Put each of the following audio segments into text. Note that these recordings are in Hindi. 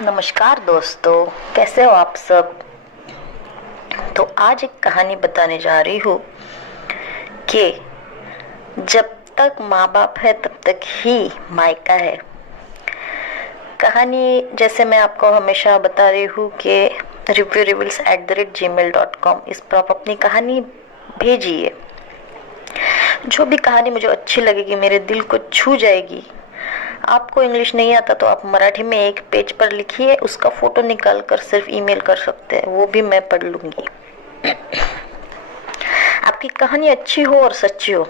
नमस्कार दोस्तों, कैसे हो आप सब। तो आज एक कहानी बताने जा रही हूँ कि जब तक माँ बाप है तब तक ही मायका है। कहानी जैसे मैं आपको हमेशा बता रही हूँ कि reviewrevels@gmail.com इस पर आप अपनी कहानी भेजिए। जो भी कहानी मुझे अच्छी लगेगी, मेरे दिल को छू जाएगी। आपको इंग्लिश नहीं आता तो आप मराठी में एक पेज पर लिखिए, उसका फोटो निकाल कर सिर्फ ईमेल कर सकते हैं, वो भी मैं पढ़ लूंगी। आपकी कहानी अच्छी हो और सच्ची हो।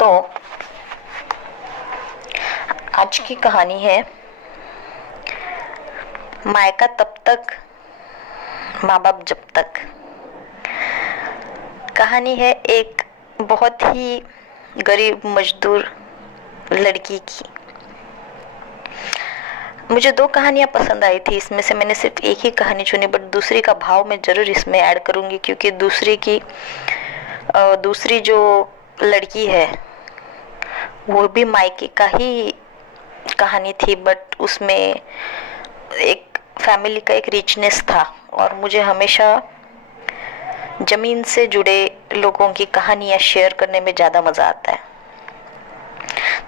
तो आज की कहानी है मायका तब तक, माँ बाप जब तक। कहानी है एक बहुत ही गरीब मजदूर लड़की की। मुझे दो कहानियां पसंद आई थी, इसमें से मैंने सिर्फ एक ही कहानी चुनी, बट दूसरी का भाव मैं जरूर इसमें ऐड करूंगी, क्योंकि दूसरी जो लड़की है वो भी मायके का ही कहानी थी, बट उसमें एक फैमिली का एक रिचनेस था और मुझे हमेशा जमीन से जुड़े लोगों की कहानियां शेयर करने में ज्यादा मजा आता है।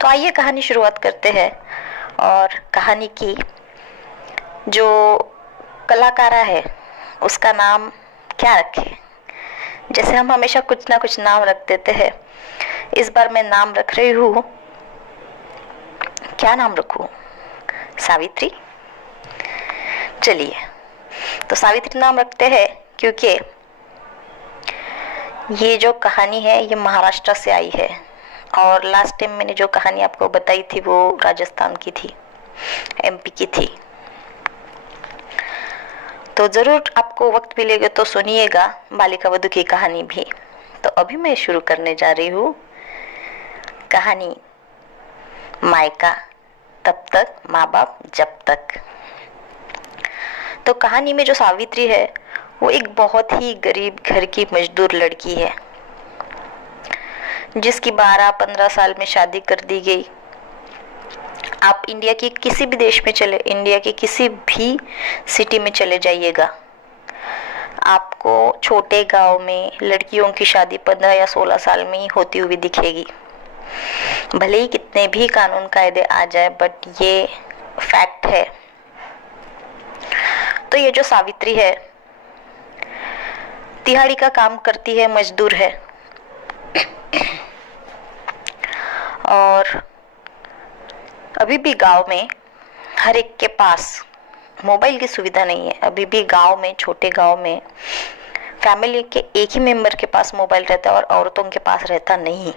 तो आइए कहानी शुरुआत करते हैं। और कहानी की जो कलाकारा है उसका नाम क्या रखें। जैसे हम हमेशा कुछ ना कुछ नाम रख देते हैं, इस बार मैं नाम रख रही हूँ, क्या नाम रखूं? सावित्री। चलिए, तो सावित्री नाम रखते हैं, क्योंकि ये जो कहानी है ये महाराष्ट्र से आई है और लास्ट टाइम मैंने जो कहानी आपको बताई थी वो राजस्थान की थी, एमपी की थी। तो जरूर आपको वक्त मिलेगा तो सुनिएगा बालिका वधू की कहानी भी। तो अभी मैं शुरू करने जा रही हूँ कहानी मायका तब तक, माँ बाप जब तक। तो कहानी में जो सावित्री है वो एक बहुत ही गरीब घर की मजदूर लड़की है, जिसकी 12-15 साल में शादी कर दी गई। आप इंडिया के किसी भी देश में चले, इंडिया के किसी भी सिटी में चले जाइएगा, आपको छोटे गांव में लड़कियों की शादी 15 या 16 साल में ही होती हुई दिखेगी। भले ही कितने भी कानून कायदे आ जाए, बट ये फैक्ट है। तो ये जो सावित्री है तिहाड़ी का काम करती है, मजदूर है, और अभी भी गांव में हर एक के पास मोबाइल की सुविधा नहीं है। अभी भी गांव में, छोटे गांव में फैमिली के एक ही मेंबर के पास मोबाइल रहता है और औरतों के पास रहता नहीं।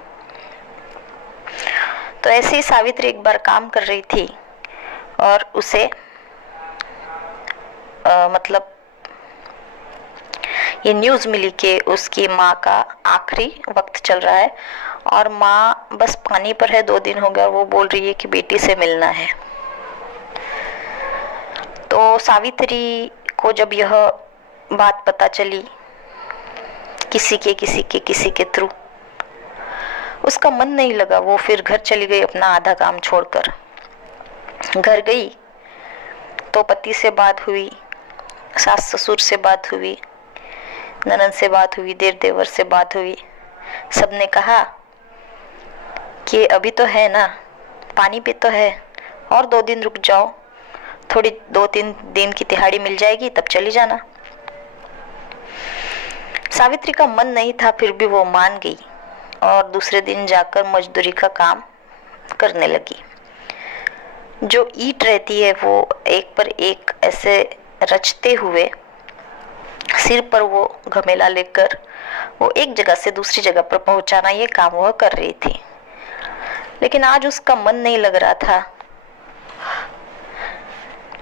तो ऐसे ही सावित्री एक बार काम कर रही थी और उसे मतलब ये न्यूज़ मिली कि उसकी माँ का आखिरी वक्त चल रहा है और माँ बस पानी पर है, 2 दिन हो गया, वो बोल रही है कि बेटी से मिलना है। तो सावित्री को जब यह बात पता चली किसी के थ्रू, उसका मन नहीं लगा। वो फिर घर चली गई अपना आधा काम छोड़कर। घर गई तो पति से बात हुई, सास ससुर से बात हुई, ननद से बात हुई, देवर से बात हुई। सबने कहा कि अभी तो है ना, पानी पे तो है, और 2 दिन रुक जाओ, थोड़ी 2-3 दिन की तिहाड़ी मिल जाएगी, तब चली जाना। सावित्री का मन नहीं था, फिर भी वो मान गई और दूसरे दिन जाकर मजदूरी का काम करने लगी। जो ईंट रहती है वो एक पर एक ऐसे रचते हुए सिर पर वो घमेला लेकर वो एक जगह से दूसरी जगह पर पहुंचाना, ये काम वह कर रही थी। लेकिन आज उसका मन नहीं लग रहा था।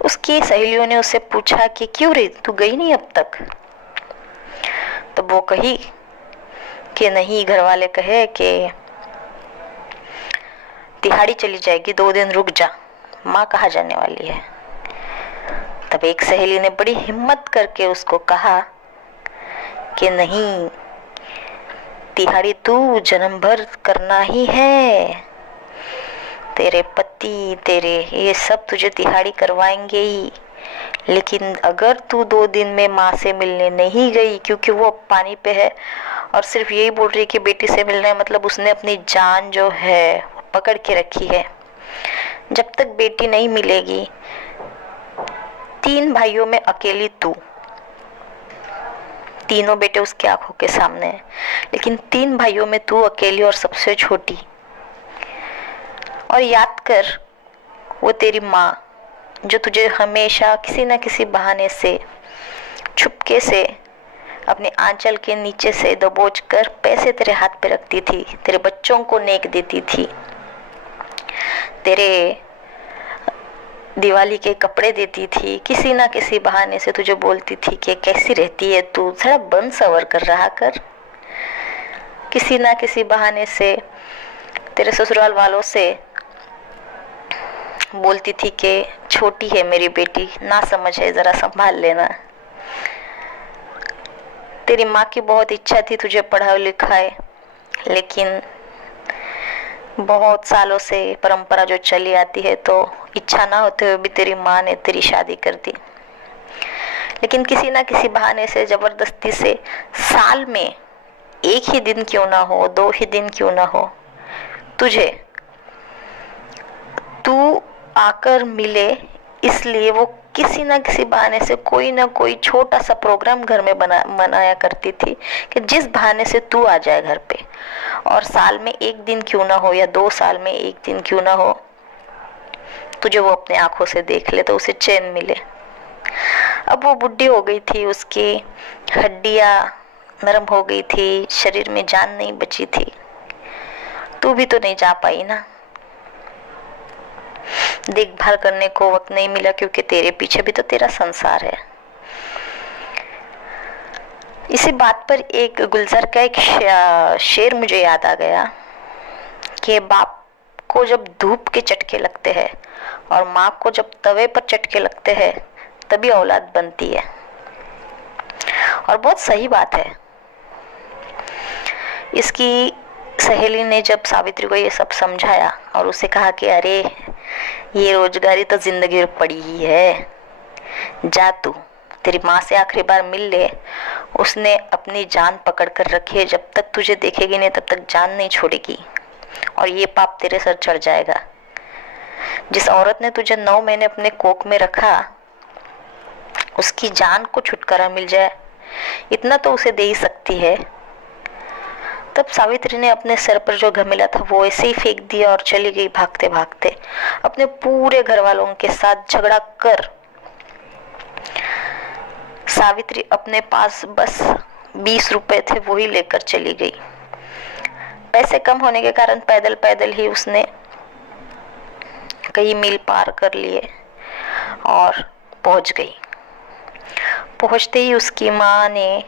उसकी सहेलियों ने उससे पूछा कि क्यों रे, तू गई नहीं अब तक? तो वो कही कि नहीं, घर वाले कहे कि तिहाड़ी चली जाएगी, 2 दिन रुक जा, माँ कहाँ जाने वाली है। तब एक सहेली ने बड़ी हिम्मत करके उसको कहा कि नहीं, तिहाड़ी तू जन्म भर करना ही है, तेरे पति, तेरे ये सब तुझे दिहाड़ी करवाएंगे ही। लेकिन अगर तू 2 दिन में माँ से मिलने नहीं गई, क्योंकि वो पानी पे है और सिर्फ यही बोल रही है कि बेटी से मिलना है, मतलब उसने अपनी जान जो है पकड़ के रखी है। जब तक बेटी नहीं मिलेगी, 3 भाइयों में अकेली तू, तीनों बेटे उसके आंखों के सामने हैं, लेकिन 3 भाइयों में तू अकेली और सबसे छोटी। और याद कर, वो तेरी माँ जो तुझे हमेशा किसी न किसी बहाने से छुपके से अपने आंचल के नीचे से दबोच कर पैसे तेरे हाथ पे रखती थी, तेरे बच्चों को नेक देती थी, तेरे दिवाली के कपड़े देती थी, किसी ना किसी बहाने से तुझे बोलती थी कि कैसी रहती है तू, थोड़ा बन सवर कर रहा कर। किसी ना किसी बहाने से तेरे ससुराल वालों से बोलती थी कि छोटी है मेरी बेटी, ना समझ है, जरा संभाल लेना। तेरी माँ की बहुत इच्छा थी तुझे पढ़ाए लिखाए, लेकिन बहुत सालों से परंपरा जो चली आती है, तो इच्छा ना होते हुए भी तेरी माँ ने तेरी शादी कर दी। लेकिन किसी ना किसी बहाने से जबरदस्ती से साल में 1 ही दिन क्यों ना हो, 2 ही दिन क्यों ना हो, तुझे तू आकर मिले, इसलिए वो किसी ना किसी बहाने से कोई ना कोई छोटा सा प्रोग्राम घर में मनाया करती थी कि जिस बहाने से तू आ जाए घर पे। और साल में 1 दिन क्यों ना हो या 2 साल में 1 दिन क्यों ना हो, तुझे वो अपने आंखों से देख ले तो उसे चैन मिले। अब वो बुढ़ी हो गई थी, उसकी हड्डियां नरम हो गई थी, शरीर में जान नहीं बची थी। तू भी तो नहीं जा पाई ना, देखभाल करने को वक्त नहीं मिला, क्योंकि तेरे पीछे भी तो तेरा संसार है। इसी बात पर एक गुलजार का एक शेर मुझे याद आ गया कि बाप को जब धूप के चटके लगते हैं और माँ को जब तवे पर चटके लगते हैं, तभी औलाद बनती है। और बहुत सही बात है। इसकी सहेली ने जब सावित्री को ये सब समझाया और उसे कहा कि अरे ये रोजगारी तो जिंदगी में पड़ी ही है, जा तू तेरी माँ से आखिरी बार मिल ले, उसने अपनी जान पकड़ कर रखी है, जब तक तुझे देखेगी नहीं तब तक जान नहीं छोड़ेगी, और ये पाप तेरे सर चढ़ जाएगा। जिस औरत ने तुझे 9 महीने अपने कोख में रखा, उसकी जान को छुटकारा मिल जाए, इतना तो उसे दे ही सकती है। तब सावित्री ने अपने सर पर जो घमेला था वो ऐसे ही फेंक दिया और चली गई भागते भागते। अपने पूरे घर वालों के साथ झगड़ा कर सावित्री अपने पास बस 20 रुपए थे, वो ही लेकर चली गई। पैसे कम होने के कारण पैदल पैदल ही उसने कई मील पार कर लिए और पहुंच गई। पहुंचते ही उसकी माँ ने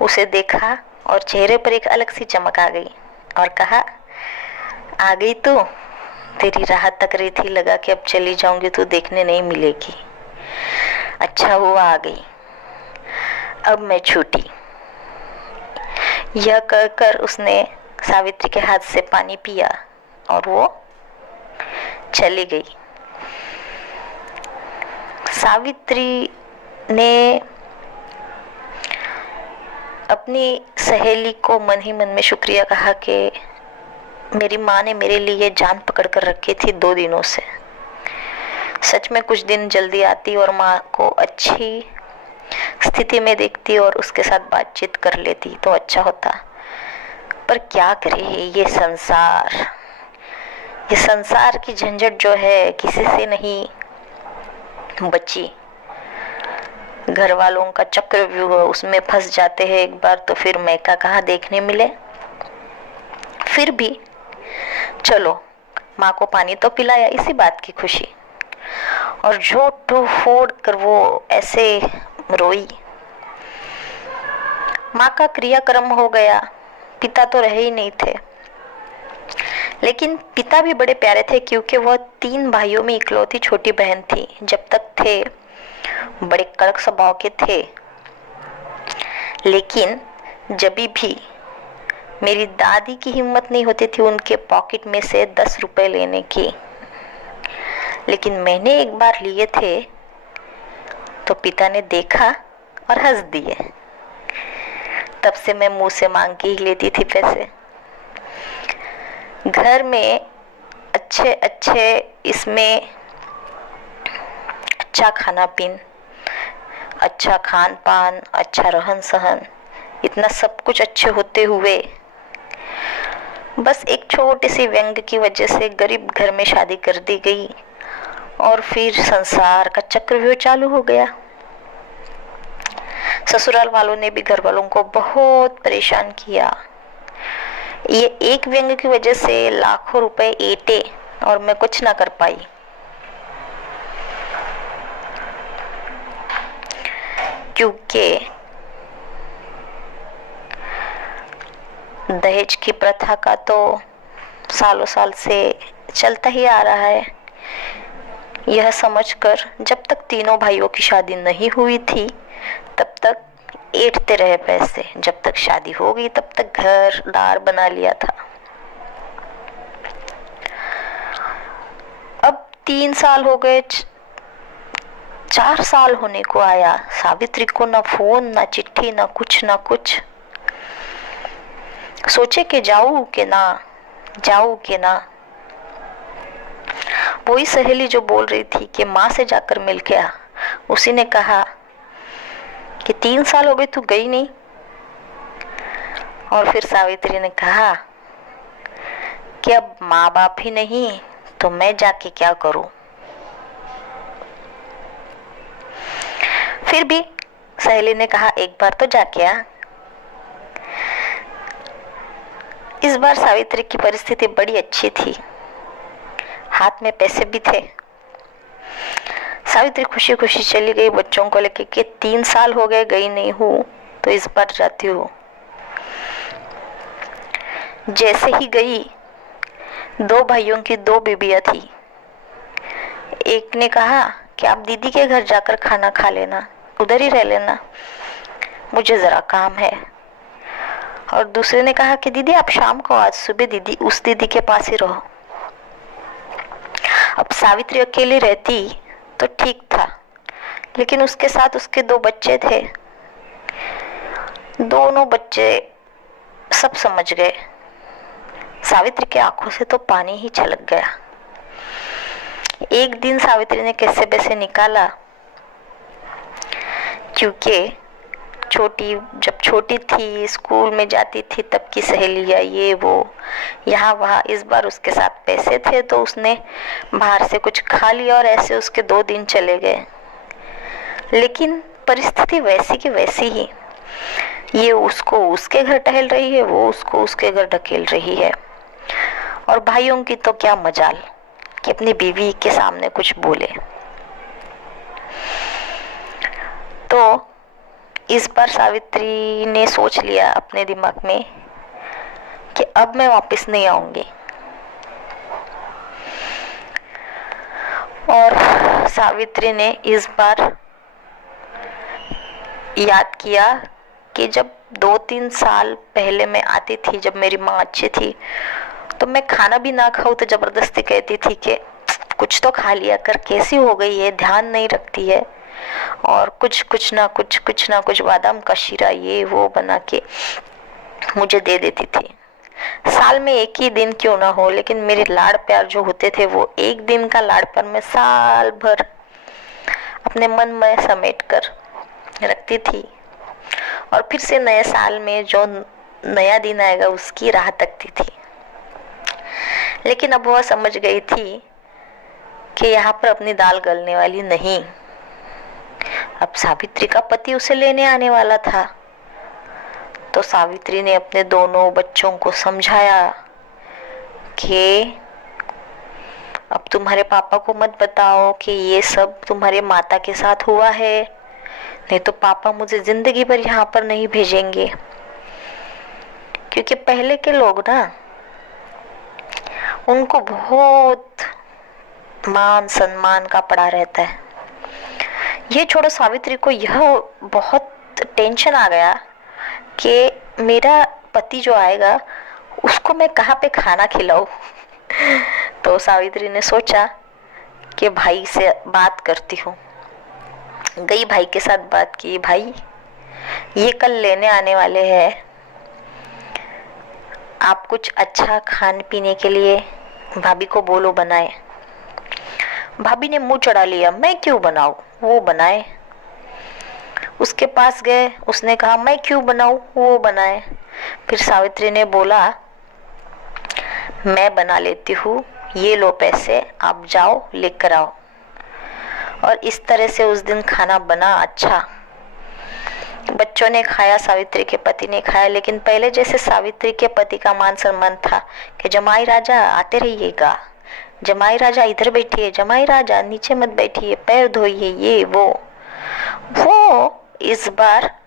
उसे देखा और चेहरे पर एक अलग सी चमक आ गई और कहा, आ गई तू, तेरी राह तक रही थी, लगा कि अब चली जाऊंगी तो देखने नहीं मिलेगी। अच्छा हुआ आ गई, अब मैं छूटी। यह कहकर उसने सावित्री के हाथ से पानी पिया और वो चली गई। सावित्री ने अपनी सहेली को मन ही मन में शुक्रिया कहा कि मेरी माँ ने मेरे लिए जान पकड़ कर रखी थी 2 दिनों से। सच में कुछ दिन जल्दी आती और माँ को अच्छी स्थिति में देखती और उसके साथ बातचीत कर लेती तो अच्छा होता। पर क्या करे, ये संसार की झंझट जो है किसी से नहीं बची। घर वालों का चक्रव्यूह, उसमें फंस जाते हैं एक बार तो फिर मैका कहाँ देखने मिले। फिर भी चलो, माँ को पानी तो पिलाया, इसी बात की खुशी। और झूठ फोड़ कर वो ऐसे रोई। माँ का क्रियाक्रम हो गया, पिता तो रहे ही नहीं थे। लेकिन पिता भी बड़े प्यारे थे, क्योंकि वह 3 भाइयों में इकलौती छोटी बहन थी। जब तक थे बड़े कड़क स्वभाव के थे, लेकिन जब भी मेरी दादी की हिम्मत नहीं होती थी उनके पॉकेट में से 10 रुपए लेने की, लेकिन मैंने एक बार लिए थे तो पिता ने देखा और हंस दिए। तब से मैं मुंह से मांग के ही लेती थी पैसे। घर में अच्छे अच्छे इसमें अच्छा खाना पीन, अच्छा खान पान, अच्छा रहन सहन, इतना सब कुछ अच्छे होते हुए बस एक छोटी सी व्यंग की वजह से गरीब घर में शादी कर दी गई और फिर संसार का चक्रव्यूह चालू हो गया। ससुराल वालों ने भी घर वालों को बहुत परेशान किया। ये एक व्यंग की वजह से लाखों रुपए ऐंठे और मैं कुछ ना कर पाई। क्योंकि दहेज की प्रथा का तो सालों साल से चलता ही आ रहा है। यह समझकर जब तक तीनों भाइयों की शादी नहीं हुई थी तब तक ऐंठते रहे पैसे, जब तक शादी हो गई तब तक घर दार बना लिया था। अब 3 साल हो गए, 4 साल होने को आया, सावित्री को ना फोन ना चिट्ठी ना कुछ। सोचे कि जाऊं कि ना। वही सहेली जो बोल रही थी कि माँ से जाकर मिल के आ, उसी ने कहा कि 3 साल हो गए तू गई नहीं। और फिर सावित्री ने कहा कि अब माँ बाप ही नहीं तो मैं जाके क्या करूं। फिर भी सहेली ने कहा एक बार तो जाके आ। इस बार सावित्री की परिस्थिति बड़ी अच्छी थी, हाथ में पैसे भी थे। सावित्री खुशी खुशी चली गई बच्चों को लेके कि 3 साल हो गए गई नहीं हूं तो इस बार जाती हूँ। जैसे ही गई, 2 भाइयों की 2 बीबियां थी। एक ने कहा कि आप दीदी के घर जाकर खाना खा लेना, उधर ही रह लेना, मुझे जरा काम है। और दूसरे ने कहा कि दीदी आप शाम को आज सुबह उस दीदी के पास ही रहो। अब सावित्री अकेली रहती तो ठीक था, लेकिन उसके साथ उसके 2 बच्चे थे। दोनों बच्चे सब समझ गए। सावित्री की आंखों से तो पानी ही छलक गया। एक दिन सावित्री ने कैसे बैसे निकाला, क्योंकि जब छोटी थी, स्कूल में जाती थी, तब की सहेलियां ये वो यहाँ वहाँ। इस बार उसके साथ पैसे थे तो उसने बाहर से कुछ खा लिया और ऐसे उसके 2 दिन चले गए। लेकिन परिस्थिति वैसी की वैसी ही, ये उसको उसके घर टहल रही है, वो उसको उसके घर ढकेल रही है। और भाइयों की तो क्या मजाल कि अपनी बीवी के सामने कुछ बोले। तो इस बार सावित्री ने सोच लिया अपने दिमाग में कि अब मैं वापस नहीं आऊंगी। और सावित्री ने इस बार याद किया कि जब 2-3 साल पहले मैं आती थी, जब मेरी माँ अच्छी थी, तो मैं खाना भी ना खाऊं तो जबरदस्ती कहती थी कि कुछ तो खा लिया कर, कैसी हो गई है, ध्यान नहीं रखती है। और कुछ ना कुछ बादाम का शीरा ये वो बना के मुझे दे देती थी। साल में एक ही दिन क्यों ना हो, लेकिन मेरे लाड़ प्यार जो होते थे वो एक दिन का लाड़ प्यार मैं साल भर अपने मन में समेट कर रखती थी। और फिर से नए साल में जो नया दिन आएगा उसकी राह तकती थी। लेकिन अब वह समझ गई थी कि यहाँ पर अपनी दाल गलने वाली नहीं। अब सावित्री का पति उसे लेने आने वाला था। तो सावित्री ने अपने दोनों बच्चों को समझाया कि अब तुम्हारे पापा को मत बताओ कि ये सब तुम्हारे माता के साथ हुआ है, नहीं तो पापा मुझे जिंदगी भर यहाँ पर नहीं भेजेंगे। क्योंकि पहले के लोग ना, उनको बहुत मान सम्मान का पड़ा रहता है। ये छोड़ो, सावित्री को यह बहुत टेंशन आ गया कि मेरा पति जो आएगा उसको मैं कहाँ पे खाना खिलाऊं। तो सावित्री ने सोचा कि भाई से बात करती हूँ। गई भाई के साथ बात की, भाई ये कल लेने आने वाले हैं, आप कुछ अच्छा खाने पीने के लिए भाभी को बोलो बनाए। भाभी ने मुंह चढ़ा लिया, मैं क्यों बनाऊं, वो बनाए। उसके पास गए, उसने कहा मैं क्यों बनाऊं, वो बनाए। फिर सावित्री ने बोला मैं बना लेती हूँ, ये लो पैसे, आप जाओ लेकर आओ। और इस तरह से उस दिन खाना बना अच्छा। बच्चों ने खाया, सावित्री के पति ने खाया, लेकिन पहले जैसे सावित्री के पति का मान सम्मान था कि जमाई राजा आते रहिएगा, जमाई राजा इधर बैठिए, जमाई राजा नीचे मत बैठिए, पैर धोइए, ये वो इस बार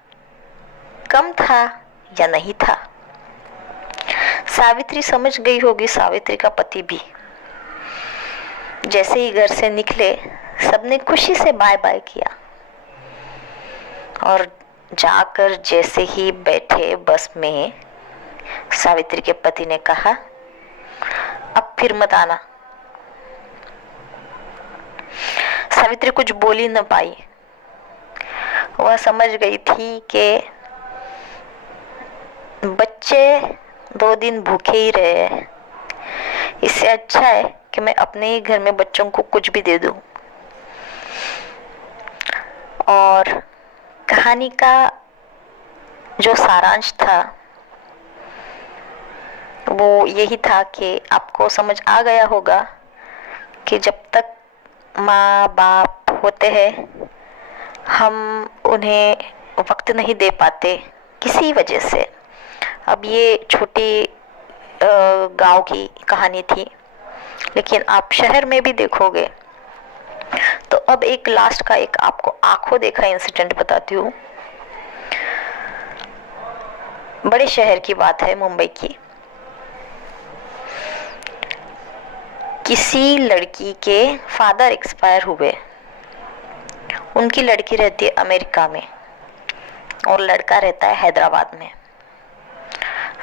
कम था या नहीं था। सावित्री समझ गई होगी, सावित्री का पति भी। जैसे ही घर से निकले, सबने खुशी से बाय बाय किया और जाकर जैसे ही बैठे बस में, सावित्री के पति ने कहा अब फिर मत आना। सावित्री कुछ बोली न पाई। वह समझ गई थी कि बच्चे 2 दिन भूखे ही रहे, इससे अच्छा है कि मैं अपने ही घर में बच्चों को कुछ भी दे दूं। और कहानी का जो सारांश था वो यही था कि आपको समझ आ गया होगा कि जब तक माँ बाप होते हैं हम उन्हें वक्त नहीं दे पाते किसी वजह से। अब ये छोटी गांव की कहानी थी, लेकिन आप शहर में भी देखोगे। तो अब एक लास्ट का एक आपको आंखों देखा इंसिडेंट बताती हूँ। बड़े शहर की बात है, मुंबई की। किसी लड़की के फादर एक्सपायर हुए। उनकी लड़की रहती है अमेरिका में और लड़का रहता है हैदराबाद में।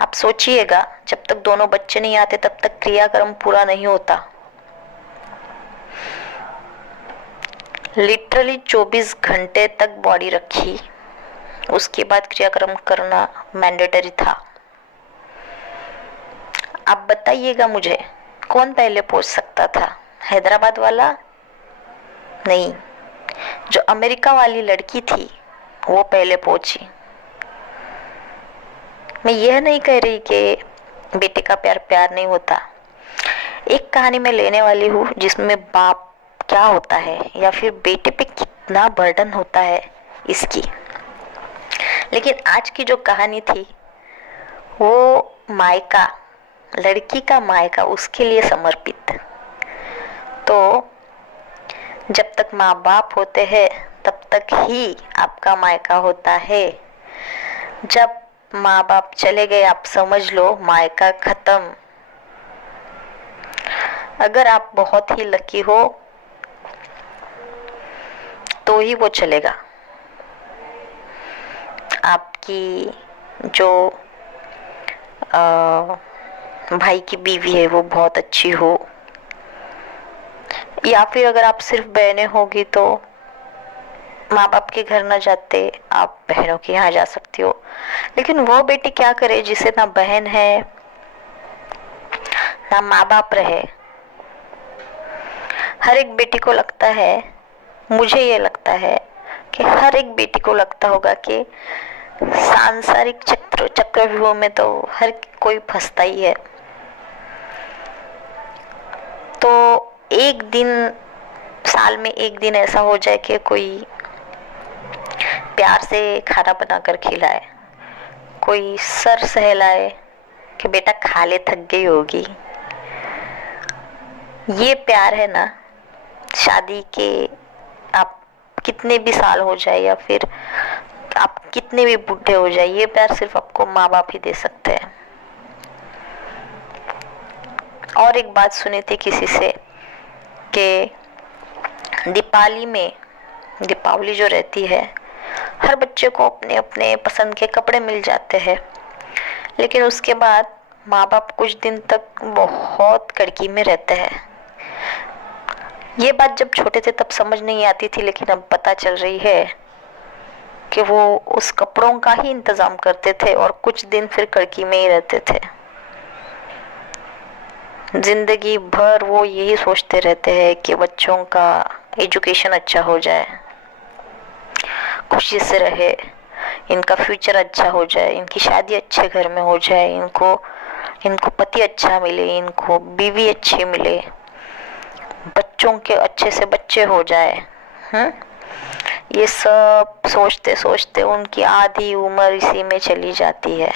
आप सोचिएगा, जब तक दोनों बच्चे नहीं आते तब तक क्रियाक्रम पूरा नहीं होता। लिटरली 24 घंटे तक बॉडी रखी, उसके बाद क्रियाक्रम करना मैंडेटरी था। आप बताइएगा मुझे, कौन पहले पहुंच सकता था, हैदराबाद वाला? नहीं, जो अमेरिका वाली लड़की थी वो पहले पहुंची। मैं यह नहीं कह रही कि बेटे का प्यार प्यार नहीं होता। एक कहानी में लेने वाली हूँ जिसमें बाप क्या होता है या फिर बेटे पे कितना बर्डन होता है इसकी। लेकिन आज की जो कहानी थी वो मायका, लड़की का मायका उसके लिए समर्पित। तो जब तक माँ बाप होते हैं तब तक ही आपका मायका होता है। जब माँ बाप चले गए, आप समझ लो मायका खत्म। अगर आप बहुत ही लकी हो तो ही वो चलेगा। आपकी जो भाई की बीवी है वो बहुत अच्छी हो, या फिर अगर आप सिर्फ बहनें होगी तो माँ बाप के घर ना जाते आप बहनों के यहाँ जा सकती हो। लेकिन वो बेटी क्या करे जिसे ना बहन है ना माँ बाप रहे। हर एक बेटी को लगता है, मुझे ये लगता है कि हर एक बेटी को लगता होगा कि सांसारिक चक्रव्यूह में तो हर कोई फंसता ही है। तो एक दिन, साल में एक दिन ऐसा हो जाए कि कोई प्यार से खाना बनाकर खिलाए, कोई सर सहलाए कि बेटा खा ले, थक गई होगी। ये प्यार है ना, शादी के आप कितने भी साल हो जाए या फिर आप कितने भी बूढ़े हो जाए, ये प्यार सिर्फ आपको माँ बाप ही दे सकते हैं। और एक बात सुनी थी किसी से कि दीपावली जो रहती है, हर बच्चे को अपने अपने पसंद के कपड़े मिल जाते हैं, लेकिन उसके बाद माँ बाप कुछ दिन तक बहुत कड़की में रहते हैं। ये बात जब छोटे थे तब समझ नहीं आती थी, लेकिन अब पता चल रही है कि वो उस कपड़ों का ही इंतजाम करते थे और कुछ दिन फिर कड़की में ही रहते थे। जिंदगी भर वो यही सोचते रहते हैं कि बच्चों का एजुकेशन अच्छा हो जाए, खुशी से रहे, इनका फ्यूचर अच्छा हो जाए, इनकी शादी अच्छे घर में हो जाए, इनको पति अच्छा मिले, इनको बीवी अच्छी मिले, बच्चों के अच्छे से बच्चे हो जाए। ये सब सोचते सोचते उनकी आधी उम्र इसी में चली जाती है।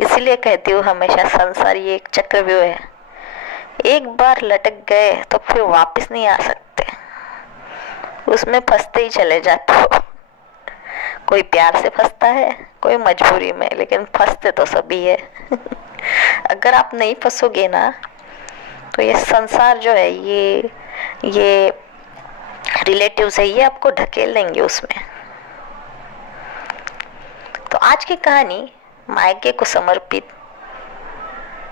इसलिए कहती हूँ हमेशा, संसार ये एक चक्रव्यूह है, एक बार लटक गए तो फिर वापस नहीं आ सकते, उसमें फंसते ही चले जाते हो। कोई प्यार से फंसता है, कोई मजबूरी में, लेकिन फंसते तो सभी है। अगर आप नहीं फंसोगे ना तो ये संसार जो है, ये रिलेटिव्स है, ये आपको ढकेल देंगे उसमें। तो आज की कहानी मायके को समर्पित।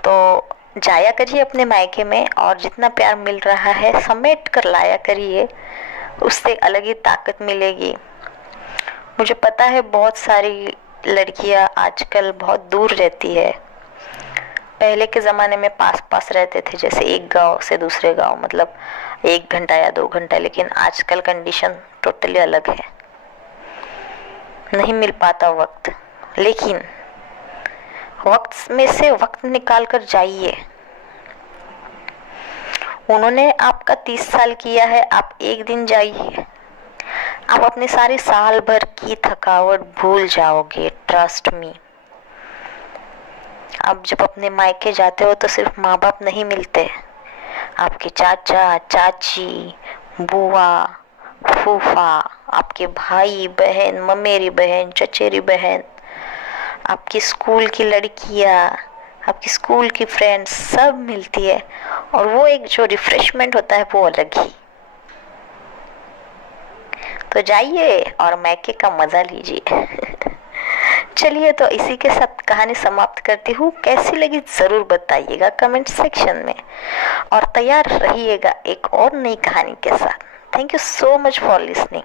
तो जाया करिए अपने मायके में और जितना प्यार मिल रहा है समेट कर लाया करिए, उससे अलग ही ताकत मिलेगी। मुझे पता है बहुत सारी लड़कियां आजकल बहुत दूर रहती है। पहले के ज़माने में पास पास रहते थे, जैसे एक गांव से दूसरे गांव, मतलब 1 घंटा या 2 घंटा, लेकिन आजकल कंडीशन टोटली अलग है, नहीं मिल पाता वक्त। लेकिन वक्त में से वक्त निकाल कर जाइए। उन्होंने आपका 30 साल किया है, आप एक दिन जाइए, आप अपने सारे साल भर की थकावट भूल जाओगे, ट्रस्ट मी। आप जब अपने मायके जाते हो तो सिर्फ माँ बाप नहीं मिलते, आपके चाचा चाची, बुआ, फूफा, आपके भाई बहन, ममेरी बहन, चचेरी बहन, आपकी स्कूल की लड़कियाँ, आपकी स्कूल की फ्रेंड्स, सब मिलती है। और वो एक जो रिफ्रेशमेंट होता है वो अलग ही। तो जाइए और मायके का मजा लीजिए। चलिए, तो इसी के साथ कहानी समाप्त करती हूँ। कैसी लगी जरूर बताइएगा कमेंट सेक्शन में, और तैयार रहिएगा एक और नई कहानी के साथ। Thank you so much for listening.